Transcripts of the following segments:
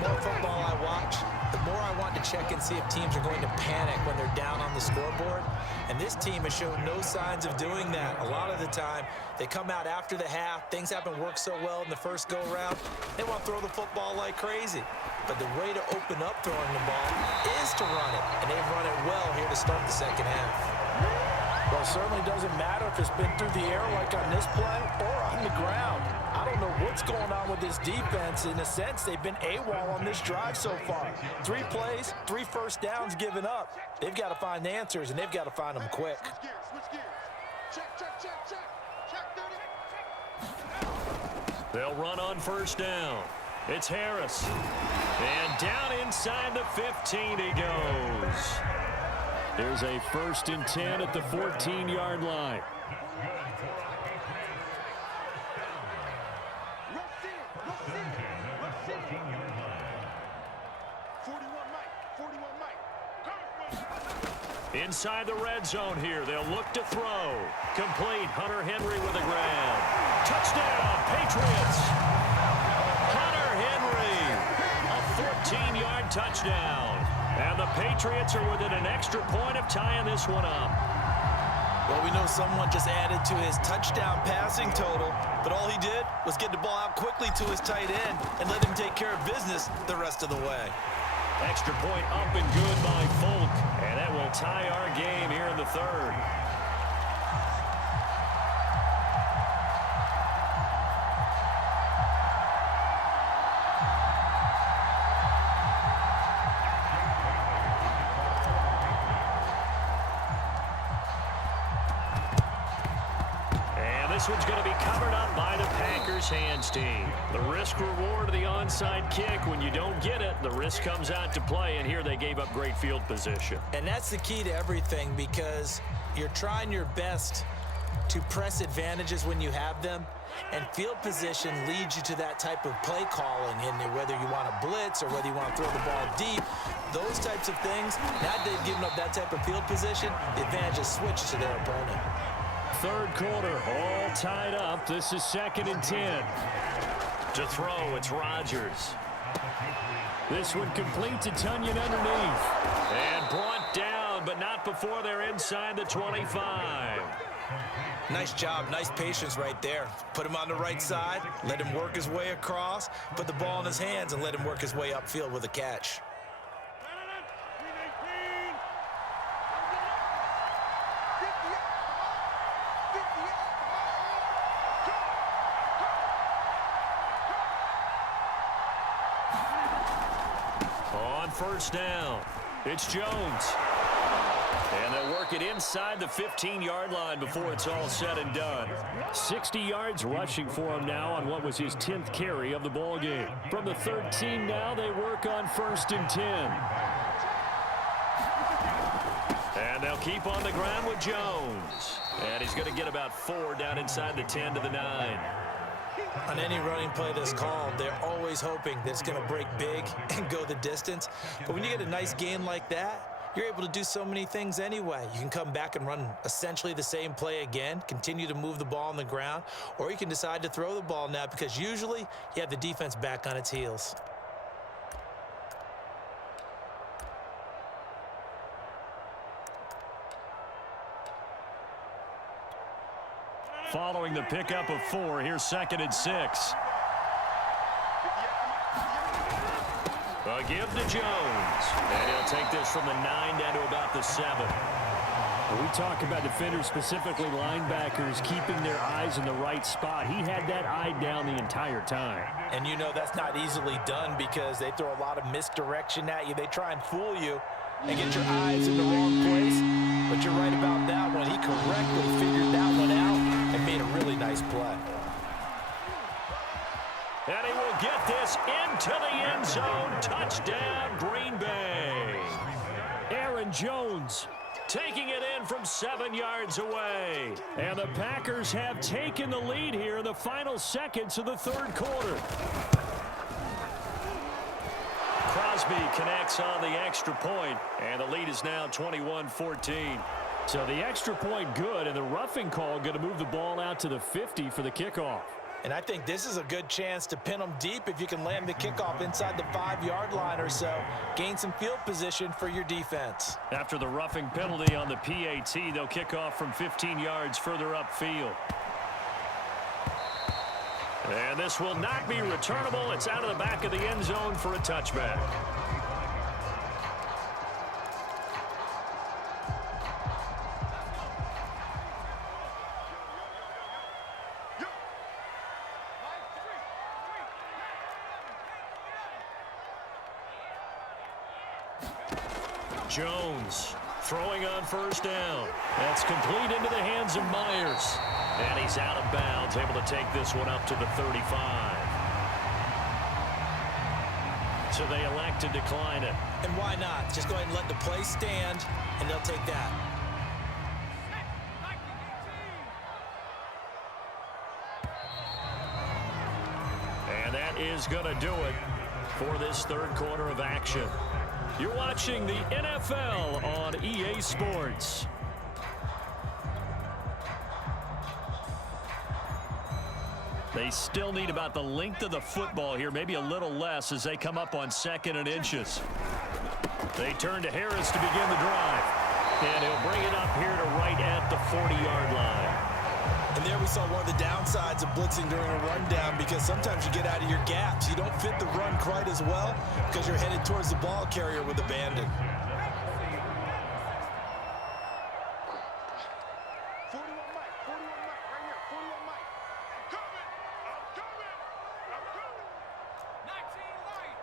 more football I watch, the more I want to check and see if teams are going to panic when they're down on the scoreboard. And this team has shown no signs of doing that. A lot of the time, they come out after the half. Things haven't worked so well in the first go-around. They want to throw the football like crazy. But the way to open up throwing the ball is to run it. And they've run it well here to start the second half. Well, it certainly doesn't matter if it's been through the air like on this play or on the ground. I don't know what's going on with this defense. In a sense, they've been AWOL on this drive so far. 3 plays, 3 first downs given up. They've got to find the answers, and they've got to find them quick. They'll run on first down. It's Harris. And down inside the 15 he goes. There's a 1st and 10 at the 14-yard line. Inside the red zone here. They'll look to throw. Complete. Hunter Henry with a grab. Touchdown, Patriots. Hunter Henry. A 14-yard touchdown. And the Patriots are within an extra point of tying this one up. Well, we know someone just added to his touchdown passing total, but all he did was get the ball out quickly to his tight end and let him take care of business the rest of the way. Extra point up and good by Folk, and that will tie our game here in the 3rd. This one's going to be covered up by the Packers hands team. The risk reward of the onside kick. When you don't get it, the risk comes out to play, and here they gave up great field position. And that's the key to everything, because you're trying your best to press advantages when you have them, and field position leads you to that type of play calling, in whether you want to blitz or whether you want to throw the ball deep. Those types of things, now that they've given up that type of field position, the advantage is switched to their opponent. 3rd quarter, all tied up. This is 2nd and 10. To throw, it's Rodgers. This one complete to Tunyon underneath. And brought down, but not before they're inside the 25. Nice job, nice patience right there. Put him on the right side, let him work his way across, put the ball in his hands, and let him work his way upfield with a catch. First down. It's Jones. And they'll work it inside the 15-yard line before it's all said and done. 60 yards rushing for him now on what was his 10th carry of the ball game. From the 13 now, they work on 1st and 10. And they'll keep on the ground with Jones. And he's going to get about 4 down inside the 10 to the 9. On any running play that's called, they're always hoping that it's going to break big and go the distance. But when you get a nice game like that, you're able to do so many things anyway. You can come back and run essentially the same play again, continue to move the ball on the ground, or you can decide to throw the ball now, because usually you have the defense back on its heels. Following the pickup of 4, here's 2nd and 6. A give to Jones. And he'll take this from the 9 down to about the 7. When we talk about defenders, specifically linebackers, keeping their eyes in the right spot, he had that eye down the entire time. And you know that's not easily done, because they throw a lot of misdirection at you. They try and fool you and get your eyes in the wrong place. But you're right about that one. He correctly figured that one out and made a really nice play. And he will get this into the end zone. Touchdown, Green Bay. Aaron Jones taking it in from 7 yards away. And the Packers have taken the lead here in the final seconds of the 3rd quarter. Crosby connects on the extra point, and the lead is now 21-14. So the extra point good, and the roughing call going to move the ball out to the 50 for the kickoff. And I think this is a good chance to pin them deep if you can land the kickoff inside the 5-yard line or so. Gain some field position for your defense. After the roughing penalty on the PAT, they'll kick off from 15 yards further upfield. And this will not be returnable. It's out of the back of the end zone for a touchback. Jones throwing on first down. That's complete into the hands of Myers. And he's out of bounds, able to take this one up to the 35. So they elect to decline it. And why not? Just go ahead and let the play stand, and they'll take that. And that is going to do it for this third quarter of action. You're watching the NFL on EA Sports. They still need about the length of the football here, maybe a little less as they come up on 2nd and inches. They turn to Harris to begin the drive. And he'll bring it up here to right at the 40-yard line. And there we saw one of the downsides of blitzing during a rundown, because sometimes you get out of your gaps. You don't fit the run quite as well because you're headed towards the ball carrier with abandon. 41 Mike, right here, 41 Mike. I'm coming. 19 Mike.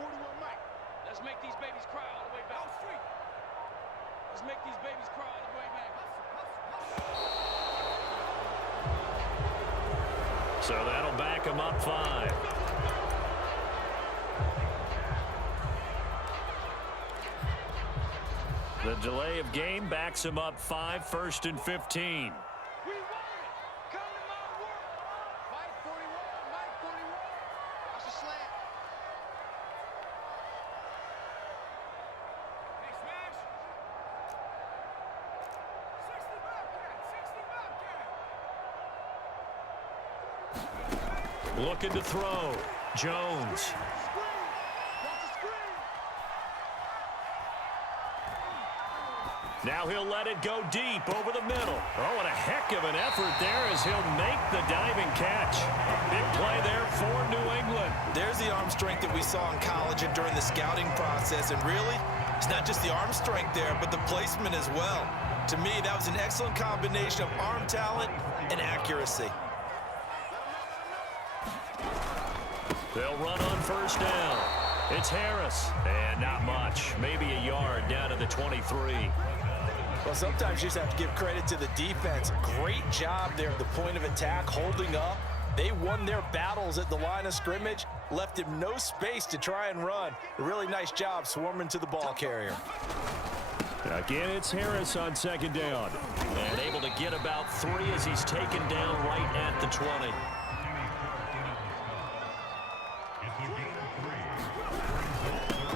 41 Mike. Let's make these babies cry all the way back. Let's make these babies cry all the way back. So that'll back him up 5. The delay of game backs him up 5, 1st and 15. We want it. Come to my work. Mike 41, Mike 41. That's a slant. Hey, smash. 60 Bobcat. Looking to throw. Jones. Now he'll let it go deep over the middle. Oh, and a heck of an effort there as he'll make the diving catch. Big play there for New England. There's the arm strength that we saw in college and during the scouting process. And really, it's not just the arm strength there, but the placement as well. To me, that was an excellent combination of arm talent and accuracy. They'll run on first down. It's Harris. And not much. Maybe a yard down to the 23. Well, sometimes you just have to give credit to the defense. Great job there at the point of attack, holding up. They won their battles at the line of scrimmage, left him no space to try and run. A really nice job swarming to the ball carrier. Again, it's Harris on 2nd down. And able to get about 3 as he's taken down right at the 20.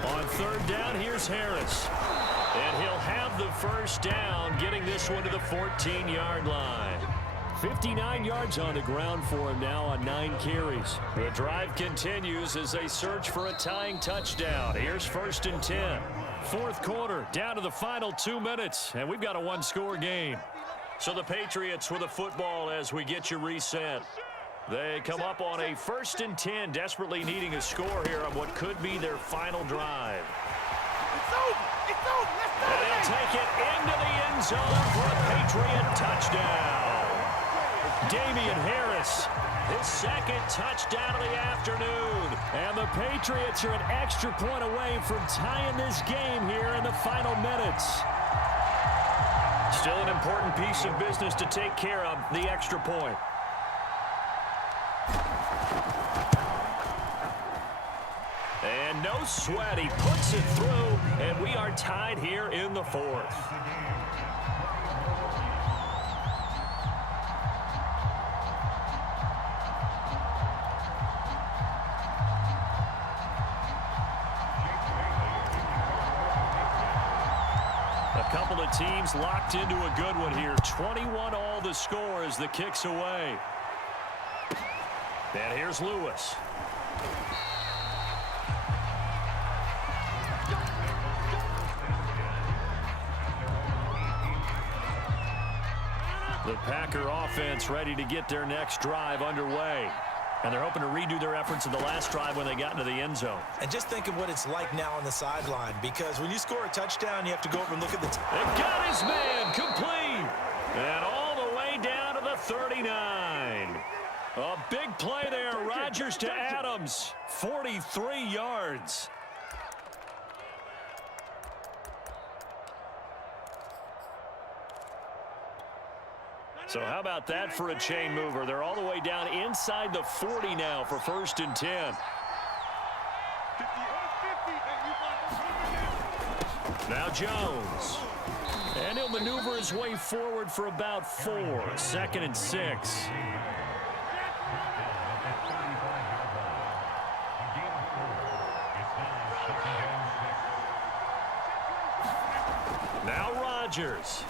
On 3rd down, here's Harris. And he'll have the first down, getting this one to the 14-yard line. 59 yards on the ground for him now on 9 carries. The drive continues as they search for a tying touchdown. Here's 1st and 10. 4th quarter, down to the final 2 minutes, and we've got a 1-score game. So the Patriots with a football as we get you reset. They come up on a 1st and 10, desperately needing a score here on what could be their final drive. It's over. And he'll take it into the end zone for a Patriot touchdown. Damian Harris, his 2nd touchdown of the afternoon. And the Patriots are an extra point away from tying this game here in the final minutes. Still an important piece of business to take care of, the extra point. And no sweat, he puts it through, and we are tied here in the 4th. A couple of teams locked into a good one here. 21 all the score as the kick's away. And here's Lewis. The Packer offense ready to get their next drive underway. And they're hoping to redo their efforts in the last drive when they got into the end zone. And just think of what it's like now on the sideline, because when you score a touchdown, you have to go over and look at the They got his man complete. And all the way down to the 39. A big play there. Rodgers to Adams. 43 yards. So how about that for a chain mover? They're all the way down inside the 40 now for 1st and 10. Now Jones. And he'll maneuver his way forward for about 4. 2nd and 6. Now Rodgers.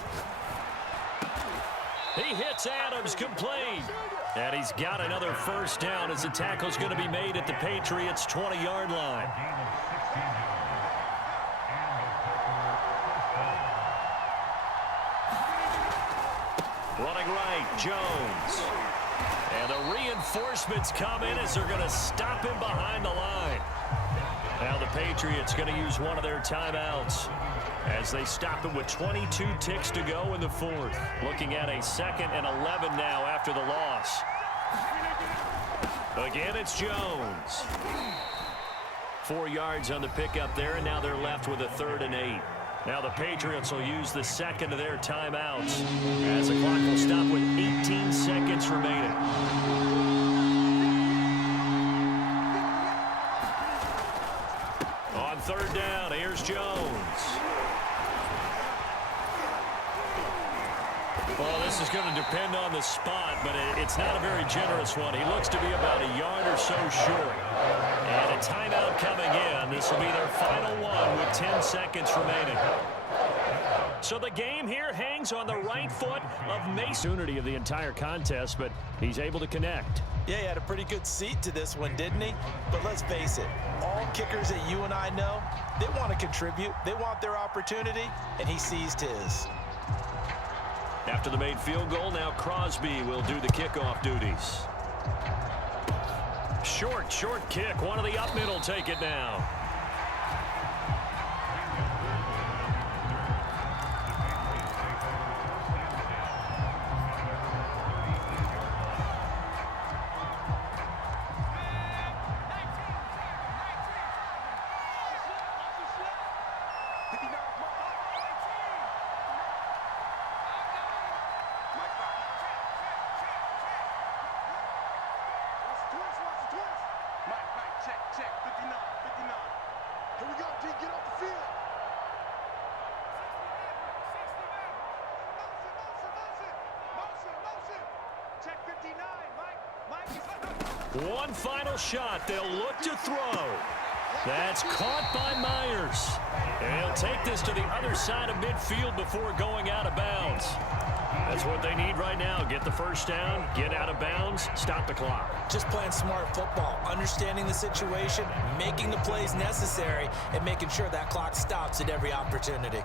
He hits Adams complete. And he's got another 1st down as the tackle's going to be made at the Patriots' 20-yard line. Running right, Jones. And the reinforcements come in as they're going to stop him behind the line. Now the Patriots going to use one of their timeouts as they stop him with 22 ticks to go in the 4th. Looking at a 2nd and 11 now after the loss. Again, it's Jones. 4 yards on the pickup there, and now they're left with a 3rd and 8. Now the Patriots will use the 2nd of their timeouts as the clock will stop with 18 seconds remaining. On 3rd down, here's Jones. Well, this is going to depend on the spot, but it's not a very generous one. He looks to be about a yard or so short. And a timeout coming in. This will be their final one with 10 seconds remaining. So the game here hangs on the right foot of Mason. Opportunity of the entire contest, but he's able to connect. Yeah, he had a pretty good seat to this one, didn't he? But let's face it, all kickers that you and I know, they want to contribute. They want their opportunity, and he seized his. After the made field goal, now Crosby will do the kickoff duties. Short kick. One of the up middle take it now. One final shot. They'll look to throw. That's caught by Myers. And he'll take this to the other side of midfield before going out of bounds. That's what they need right now. Get the 1st down, get out of bounds, stop the clock. Just playing smart football, understanding the situation, making the plays necessary, and making sure that clock stops at every opportunity.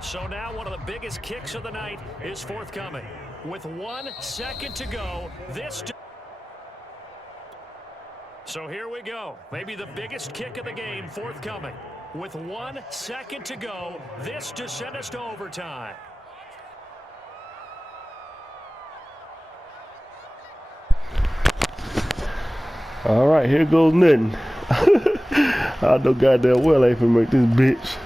So now one of the biggest kicks of the night is forthcoming. With 1 second to go, So here we go. Maybe the biggest kick of the game forthcoming. With 1 second to go, this to send us to overtime. All right, here goes nothing. I know goddamn well I ain't finna make this bitch.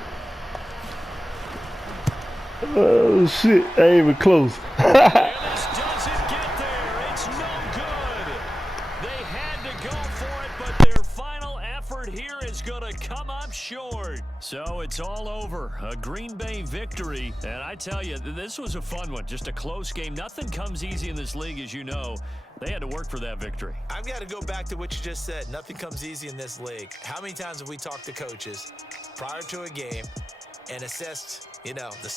Oh shit, I ain't even close. And this doesn't get there. It's no good. They had to go for it, but their final effort here is going to come up short. So it's It's all over. A Green Bay victory. And I tell you, this was a fun one. Just a close game. Nothing comes easy in this league, as you know. They had to work for that victory. I've got to go back to what you just said. Nothing comes easy in this league. How many times have we talked to coaches prior to a game and assessed, the